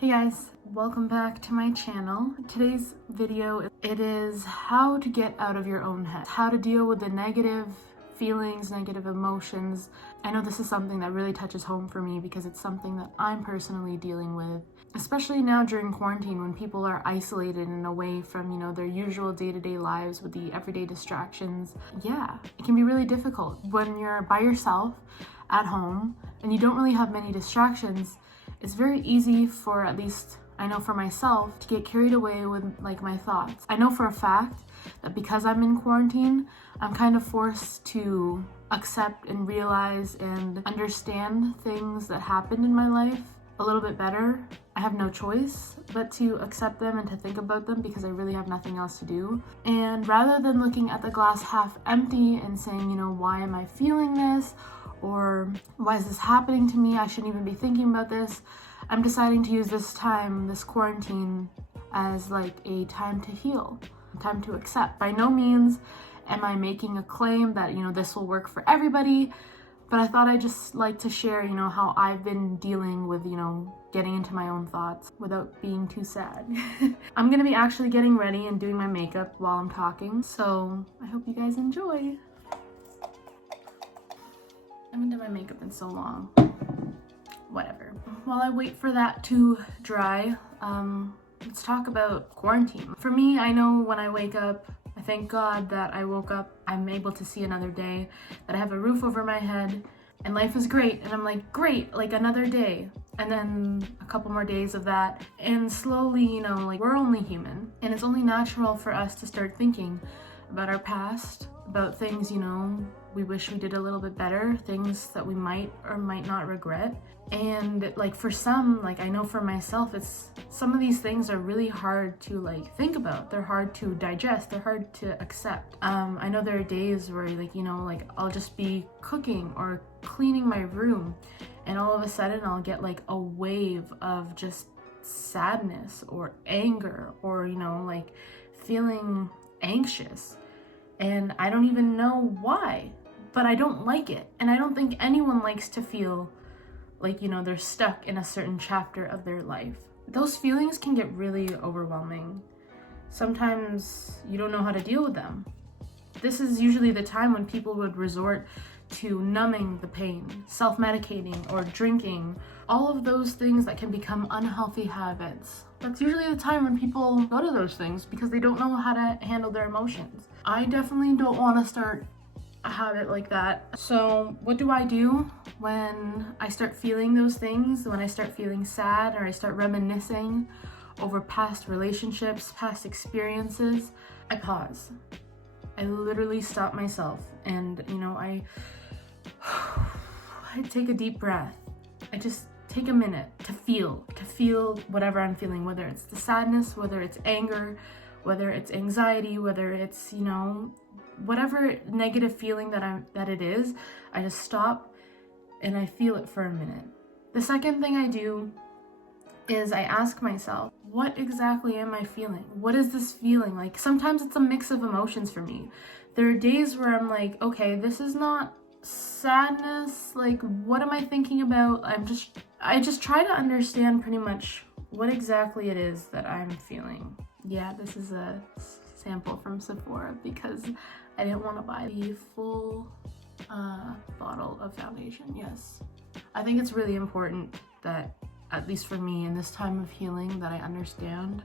Hey guys, welcome back to my channel. Today's video, it is how to get out of your own head, how to deal with the negative feelings, negative emotions. I know this is something that really touches home for me because it's something that I'm personally dealing with, especially now during quarantine when people are isolated and away from, their usual day-to-day lives with the everyday distractions. Yeah, it can be really difficult when you're by yourself at home and you don't really have many distractions. It's very easy for, at least I know for myself, to get carried away with my thoughts. I know for a fact that because I'm in quarantine, I'm kind of forced to accept and realize and understand things that happened in my life a little bit better. I have no choice but to accept them and to think about them because I really have nothing else to do. And rather than looking at the glass half empty and saying, why am I feeling this? Or why is this happening to me? I shouldn't even be thinking about this. I'm deciding to use this time, this quarantine, as a time to heal, a time to accept. By no means am I making a claim that, this will work for everybody, but I thought I'd just like to share, how I've been dealing with, getting into my own thoughts without being too sad. I'm gonna be actually getting ready and doing my makeup while I'm talking, so I hope you guys enjoy. I haven't done my makeup in so long. Whatever. While I wait for that to dry, let's talk about quarantine. For me, I know when I wake up, I thank God that I woke up, I'm able to see another day, that I have a roof over my head, and life is great. And I'm like, great, another day. And then a couple more days of that. And slowly, we're only human. And it's only natural for us to start thinking about our past, about things, we wish we did a little bit better, things that we might or might not regret. And for some, I know for myself, it's some of these things are really hard to think about. They're hard to digest. They're hard to accept. I know there are days where I'll just be cooking or cleaning my room, and all of a sudden I'll get a wave of just sadness or anger or feeling anxious, and I don't even know why, but I don't like it. And I don't think anyone likes to feel they're stuck in a certain chapter of their life. Those feelings can get really overwhelming. Sometimes you don't know how to deal with them. This is usually the time when people would resort to numbing the pain, self-medicating, or drinking, all of those things that can become unhealthy habits. That's usually the time when people go to those things because they don't know how to handle their emotions. I definitely don't want to start a habit like that. So what do I do when I start feeling those things, when I start feeling sad or I start reminiscing over past relationships, past experiences? I pause. I literally stop myself and, I take a deep breath. I just take a minute to feel whatever I'm feeling, whether it's the sadness, whether it's anger, whether it's anxiety, whether it's, whatever negative feeling that it is. I just stop and I feel it for a minute. The second thing I do is I ask myself, what exactly am I feeling? What is this feeling? Sometimes it's a mix of emotions for me. There are days where I'm okay, this is not sadness. What am I thinking about? I just try to understand pretty much what exactly it is that I'm feeling. Yeah, this is a sample from Sephora because I didn't want to buy the full bottle of foundation. Yes, I think it's really important that, at least for me in this time of healing, that I understand,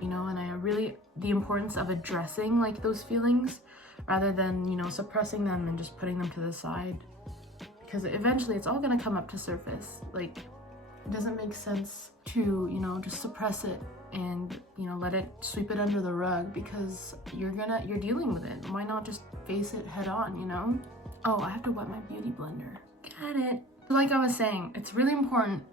and I really, the importance of addressing those feelings rather than, suppressing them and just putting them to the side, because eventually it's all gonna come up to surface. It doesn't make sense to, just suppress it and, let it sweep it under the rug because you're dealing with it. Why not just face it head on, Oh, I have to wet my beauty blender. Got it. Like I was saying, it's really important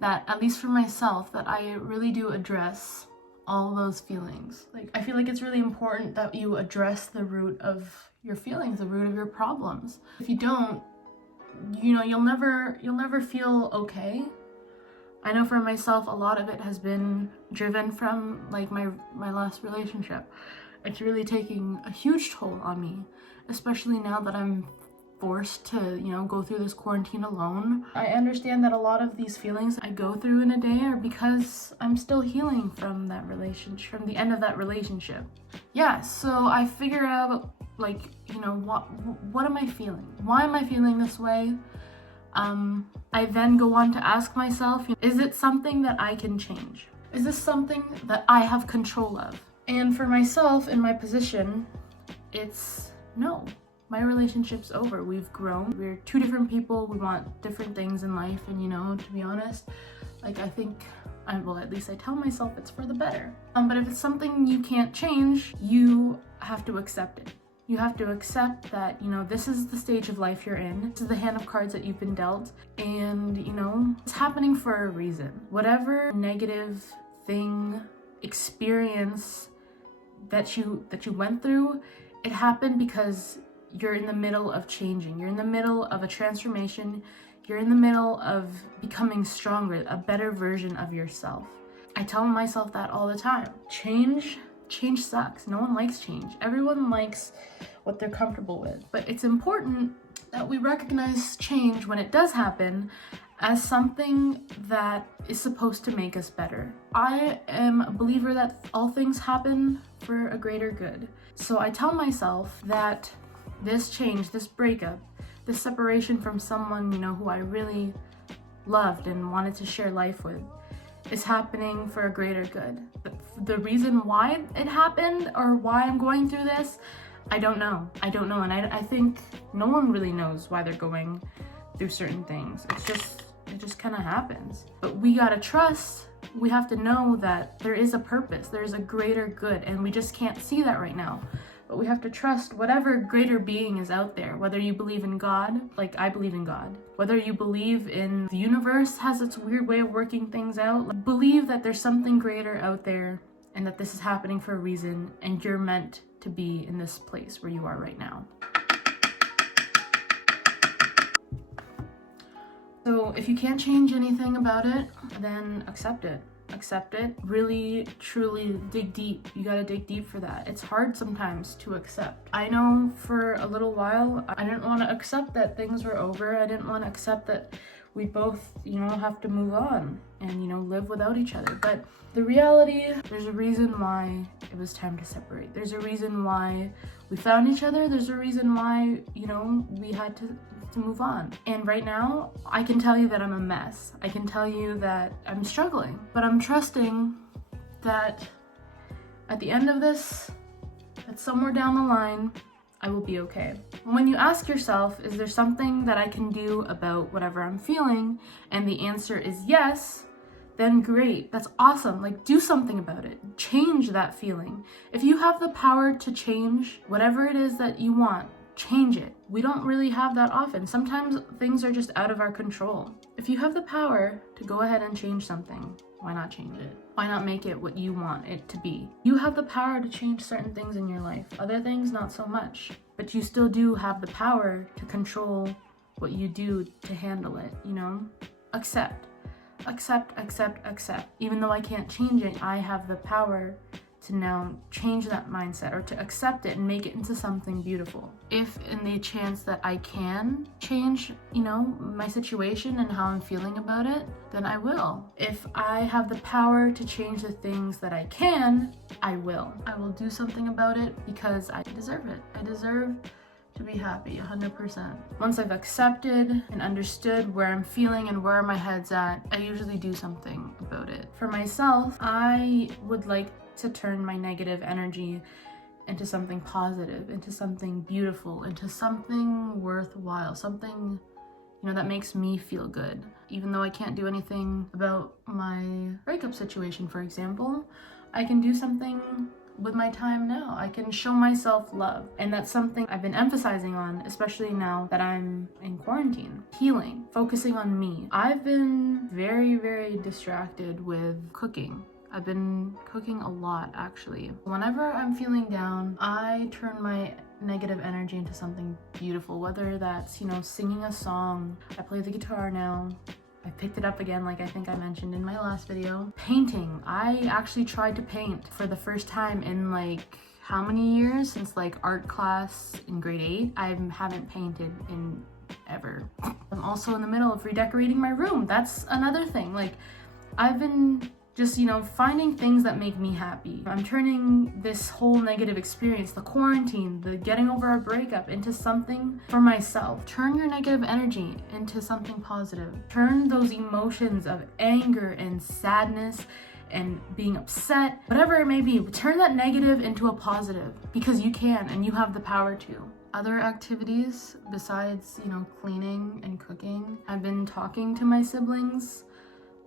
that, at least for myself, that I really do address all those feelings. I feel it's really important that you address the root of your feelings, the root of your problems. If you don't, you'll never feel okay. I know for myself, a lot of it has been driven from my last relationship. It's really taking a huge toll on me, especially now that I'm forced to, you know, go through this quarantine alone. I understand that a lot of these feelings I go through in a day are because I'm still healing from that relationship, from the end of that relationship. Yeah, so I figure out, like, you know, what am I feeling? Why am I feeling this way? I then go on to ask myself, is it something that I can change? Is this something that I have control of? And for myself, in my position, it's no. My relationship's over. We've grown. We're two different people. We want different things in life. And, you know, to be honest, like, I think, well, at least I tell myself it's for the better. But if it's something you can't change, you have to accept it. You have to accept that, you know, this is the stage of life you're in. This is the hand of cards that you've been dealt. And, you know, it's happening for a reason. Whatever negative thing, experience that you went through, it happened because you're in the middle of changing. You're in the middle of a transformation. You're in the middle of becoming stronger, a better version of yourself. I tell myself that all the time. Change sucks. No one likes change. Everyone likes what they're comfortable with. But it's important that we recognize change when it does happen as something that is supposed to make us better. I am a believer that all things happen for a greater good. So I tell myself that this change, this breakup, this separation from someone, you know, who I really loved and wanted to share life with, is happening for a greater good. But the reason why it happened or why I'm going through this, I don't know. And I think no one really knows why they're going through certain things. It just kind of happens. But we gotta trust, we have to know that there is a purpose, there's a greater good, and we just can't see that right now. But we have to trust whatever greater being is out there, whether you believe in God, like I believe in God, whether you believe in the universe has its weird way of working things out, like, believe that there's something greater out there and that this is happening for a reason and you're meant to be in this place where you are right now. So if you can't change anything about it, then accept it. Accept it. Really, truly dig deep. You gotta dig deep for that. It's hard sometimes to accept. I know for a little while, I didn't want to accept that things were over. I didn't want to accept that we both, you know, have to move on and, you know, live without each other. But the reality, there's a reason why it was time to separate. There's a reason why we found each other. There's a reason why, you know, we had to move on. And right now, I can tell you that I'm a mess. I can tell you that I'm struggling, but I'm trusting that at the end of this, that somewhere down the line, I will be okay. When you ask yourself, is there something that I can do about whatever I'm feeling? And the answer is yes, then great. That's awesome. Like, do something about it. Change that feeling. If you have the power to change whatever it is that you want, change it. We don't really have that often. Sometimes things are just out of our control. If you have the power to go ahead and change something, why not change it? Why not make it what you want it to be? You have the power to change certain things in your life. Other things, not so much. But you still do have the power to control what you do to handle it, you know? Accept. Even though I can't change it, I have the power to now change that mindset or to accept it and make it into something beautiful. If in the chance that I can change, you know, my situation and how I'm feeling about it, then I will. If I have the power to change the things that I can, I will. I will do something about it because I deserve it. I deserve to be happy, 100%. Once I've accepted and understood where I'm feeling and where my head's at, I usually do something about it. For myself, I would like to turn my negative energy into something positive, into something beautiful, into something worthwhile, something, you know, that makes me feel good. Even though I can't do anything about my breakup situation, for example, I can do something with my time now. I can show myself love. And that's something I've been emphasizing on, especially now that I'm in quarantine. Healing, focusing on me. I've been very, very distracted with cooking. I've been cooking a lot, actually. Whenever I'm feeling down, I turn my negative energy into something beautiful, whether that's, you know, singing a song. I play the guitar now. I picked it up again, like I think I mentioned in my last video. Painting. I actually tried to paint for the first time in like how many years, since like art class in grade 8. I haven't painted in ever. I'm also in the middle of redecorating my room. That's another thing. Like, I've been just, you know, finding things that make me happy. I'm turning this whole negative experience, the quarantine, the getting over a breakup, into something for myself. Turn your negative energy into something positive. Turn those emotions of anger and sadness and being upset, whatever it may be, turn that negative into a positive, because you can and you have the power to. Other activities besides, you know, cleaning and cooking, I've been talking to my siblings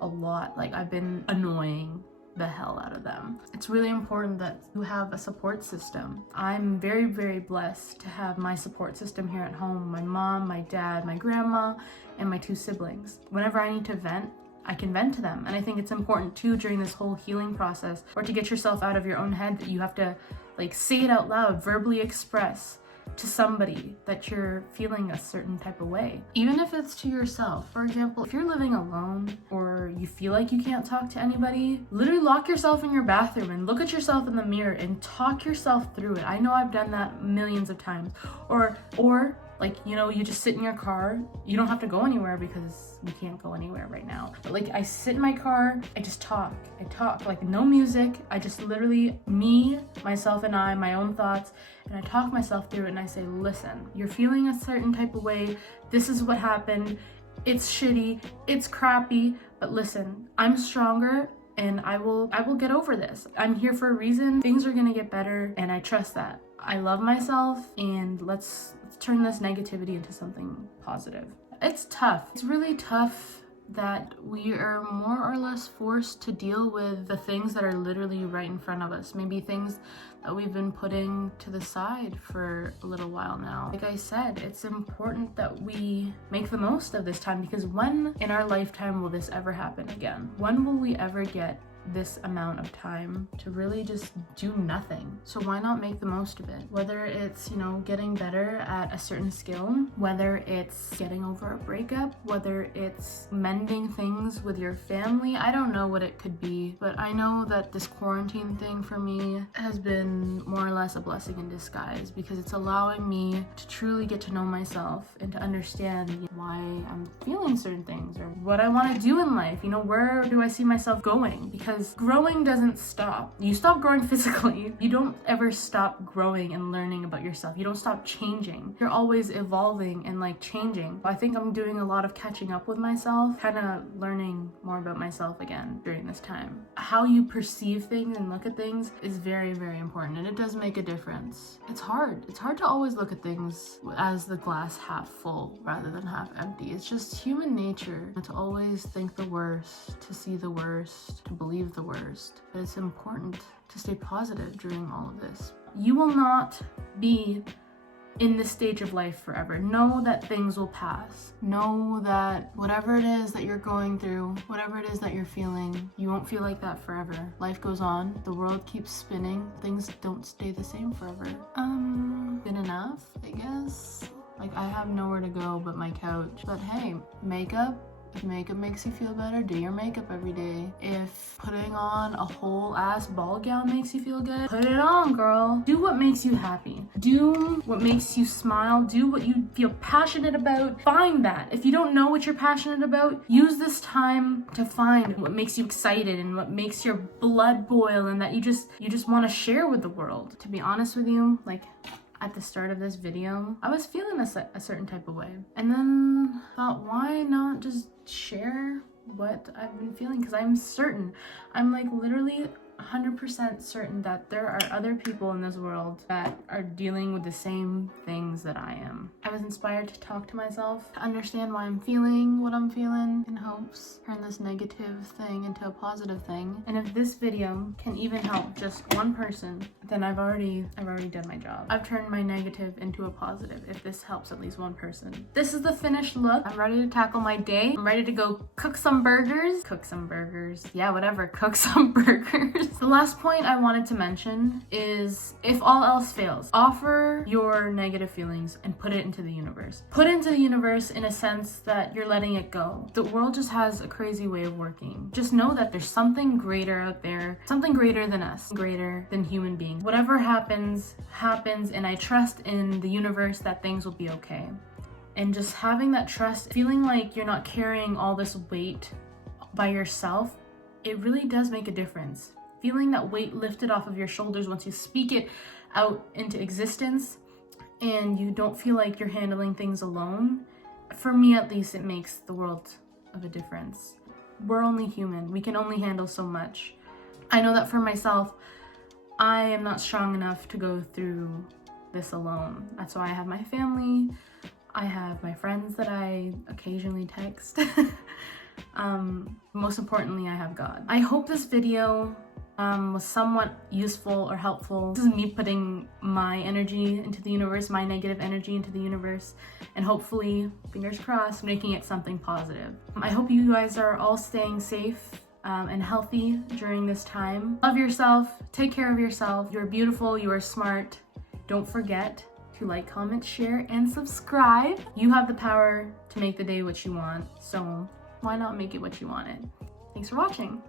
a lot. Like, I've been annoying the hell out of them. It's really important that you have a support system. I'm very, very blessed to have my support system here at home. My mom, my dad, my grandma, and my 2 siblings. Whenever I need to vent, I can vent to them. And I think it's important too during this whole healing process, or to get yourself out of your own head, that you have to like say it out loud, verbally express to somebody that you're feeling a certain type of way, even if it's to yourself. For example, if you're living alone or you feel like you can't talk to anybody, literally lock yourself in your bathroom and look at yourself in the mirror and talk yourself through it. I know I've done that millions of times. Or like, you know, you just sit in your car. You don't have to go anywhere because we can't go anywhere right now. But like, I sit in my car, I just talk. I talk, like, no music. I just literally, me, myself and I, my own thoughts, and I talk myself through it, and I say, listen, you're feeling a certain type of way. This is what happened. It's shitty, it's crappy, but listen, I'm stronger and I will get over this. I'm here for a reason. Things are gonna get better, and I trust that. I love myself, and let's turn this negativity into something positive. It's tough. It's really tough that we are more or less forced to deal with the things that are literally right in front of us. Maybe things that we've been putting to the side for a little while now. Like I said, it's important that we make the most of this time, because when in our lifetime will this ever happen again? When will we ever get this amount of time to really just do nothing? So why not make the most of it? Whether it's, you know, getting better at a certain skill, whether it's getting over a breakup, whether it's mending things with your family, I don't know what it could be, but I know that this quarantine thing for me has been more or less a blessing in disguise, because it's allowing me to truly get to know myself and to understand why I'm feeling certain things, or what I want to do in life. You know, where do I see myself going? Because growing doesn't stop. You stop growing physically. You don't ever stop growing and learning about yourself. You don't stop changing. You're always evolving and like changing. I think I'm doing a lot of catching up with myself, kind of learning more about myself again during this time. How you perceive things and look at things is very, very important, and it does make a difference. It's hard. It's hard to always look at things as the glass half full rather than half empty. It's just human nature to always think the worst, to see the worst, to believe the worst. But it's important to stay positive during all of this. You will not be in this stage of life forever. Know that things will pass. Know that whatever it is that you're going through, whatever it is that you're feeling, you won't feel like that forever. Life goes on. The world keeps spinning. Things don't stay the same forever. Been enough, I guess. Like, I have nowhere to go but my couch. But hey, makeup. If makeup makes you feel better, do your makeup every day. If putting on a whole ass ball gown makes you feel good, put it on, girl. Do what makes you happy. Do what makes you smile. Do what you feel passionate about. Find that. If you don't know what you're passionate about, use this time to find what makes you excited and what makes your blood boil, and that you just want to share with the world. To be honest with you, like, at the start of this video, I was feeling a certain type of way, and then thought, why not just share what I've been feeling? Because I'm like literally 100% certain that there are other people in this world that are dealing with the same things that I am. I was inspired to talk to myself, to understand why I'm feeling what I'm feeling, in hopes turn this negative thing into a positive thing. And if this video can even help just one person, then I've already done my job. I've turned my negative into a positive if this helps at least one person. This is the finished look. I'm ready to tackle my day. I'm ready to go cook some burgers. Yeah, whatever, cook some burgers. The last point I wanted to mention is, if all else fails, offer your negative feelings and put it into the universe. Put it into the universe in a sense that you're letting it go. The world just has a crazy way of working. Just know that there's something greater out there, something greater than us, greater than human beings. Whatever happens, happens, and I trust in the universe that things will be okay. And just having that trust, feeling like you're not carrying all this weight by yourself, it really does make a difference. Feeling that weight lifted off of your shoulders once you speak it out into existence and you don't feel like you're handling things alone, for me at least, it makes the world of a difference. We're only human. We can only handle so much. I know that for myself, I am not strong enough to go through this alone. That's why I have my family. I have my friends that I occasionally text. Most importantly, I have God. I hope this video was somewhat useful or helpful. This is me putting my energy into the universe, my negative energy into the universe, and hopefully, fingers crossed, making it something positive. I hope you guys are all staying safe and healthy during this time. Love yourself, take care of yourself. You're beautiful, you are smart. Don't forget to like, comment, share, and subscribe. You have the power to make the day what you want, so why not make it what you wanted? Thanks for watching.